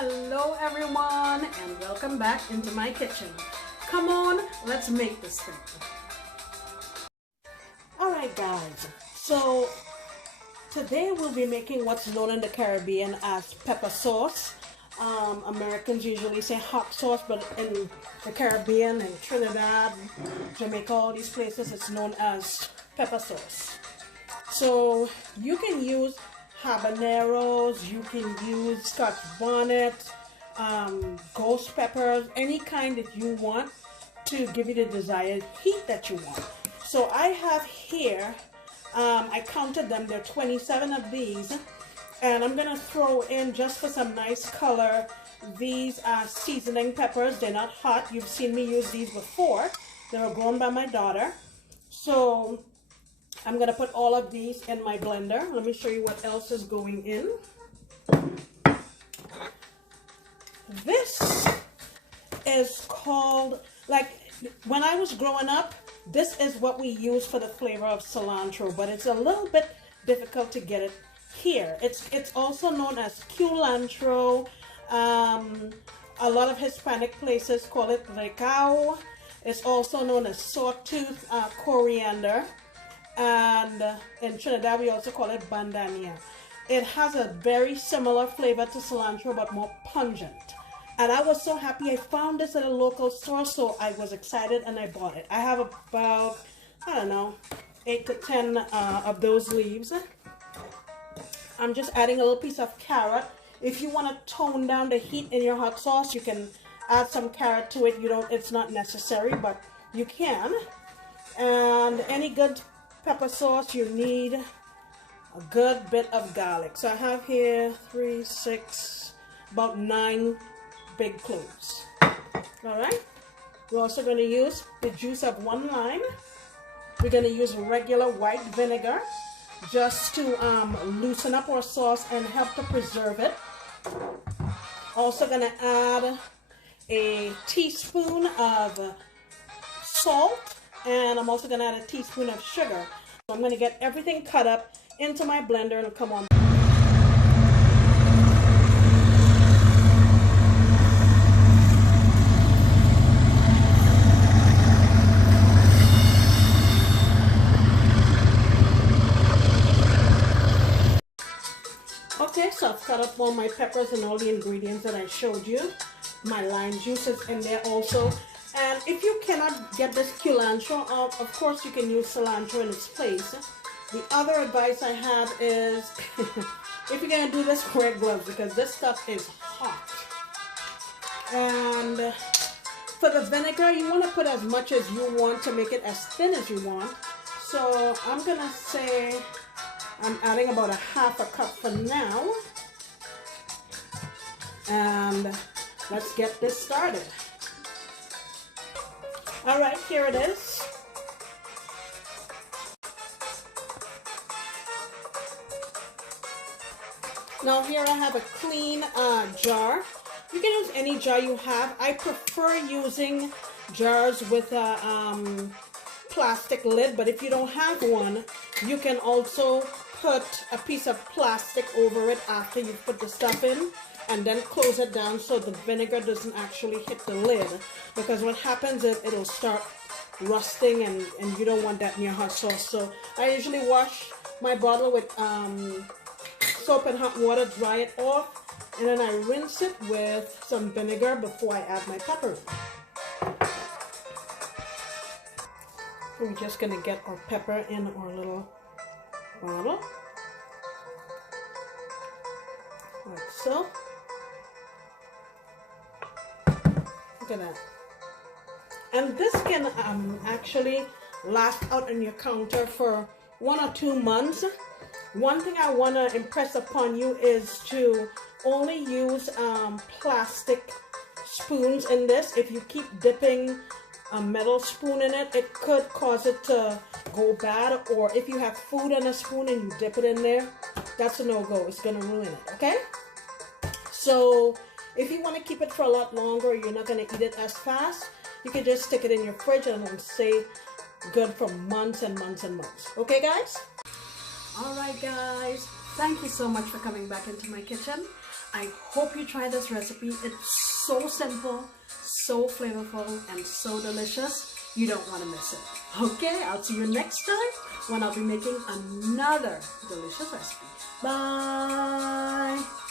Hello everyone, and welcome back into my kitchen. Come on, let's make this thing. Alright guys, so today we'll be making what's known in the Caribbean as pepper sauce. Americans usually say hot sauce, but in the Caribbean and Trinidad, Jamaica, all these places, it's known as pepper sauce. So you can use habaneros, you can use Scotch bonnet, ghost peppers, any kind that you want to give you the desired heat that you want. So I have here, I counted them, there are 27 of these, and I'm going to throw in, just for some nice color, these are seasoning peppers. They're not hot. You've seen me use these before. They were grown by my daughter. So I'm going to put all of these in my blender. Let me show you what else is going in. This is called, like when I was growing up, this is what we use for the flavor of cilantro, but it's a little bit difficult to get it here. It's also known as culantro. A lot of Hispanic places call it recao. It's also known as sawtooth coriander. And in Trinidad we also call it bandania. It has a very similar flavor to cilantro, but more pungent. And I was so happy I found this at a local store, so I was excited and I bought it. I have about, I don't know, 8 to 10 of those leaves. I'm just adding a little piece of carrot. If you want to tone down the heat in your hot sauce, you can add some carrot to it. It's not necessary, but you can. And any good pepper sauce, you need a good bit of garlic. So I have here 3, 6, about 9 big cloves. All right. We're also going to use the juice of 1 lime. We're going to use regular white vinegar just to loosen up our sauce and help to preserve it. Also going to add a teaspoon of salt, and I'm also going to add a teaspoon of sugar. So I'm going to get everything cut up into my blender and come on. Okay, so I've cut up all my peppers and all the ingredients that I showed you. My lime juice is in there also. And if you cannot get this culantro, of course you can use cilantro in its place. The other advice I have is, if you're going to do this, wear gloves, because this stuff is hot. And for the vinegar, you want to put as much as you want to make it as thin as you want. So I'm going to say I'm adding about 1/2 cup for now. And let's get this started. All right, here it is. Now here I have a clean jar. You can use any jar you have. I prefer using jars with a plastic lid, but if you don't have one, you can also put a piece of plastic over it after you put the stuff in, and then close it down so the vinegar doesn't actually hit the lid, because what happens is it'll start rusting, and you don't want that in your hot sauce. So I usually wash my bottle with soap and hot water, dry it off, and then I rinse it with some vinegar before I add my pepper. We're just going to get our pepper in our little bottle, like so. Look at that. And this can actually last out on your counter for 1 or 2 months. One thing I want to impress upon you is to only use plastic spoons in this. If you keep dipping a metal spoon in it, it could cause it to go bad. Or if you have food in a spoon and you dip it in there, that's a no-go. It's going to ruin it, okay? So if you want to keep it for a lot longer, you're not going to eat it as fast, you can just stick it in your fridge and it'll stay good for months and months and months. Okay, guys? All right, guys. Thank you so much for coming back into my kitchen. I hope you try this recipe. It's so simple, so flavorful, and so delicious. You don't want to miss it. Okay, I'll see you next time when I'll be making another delicious recipe. Bye!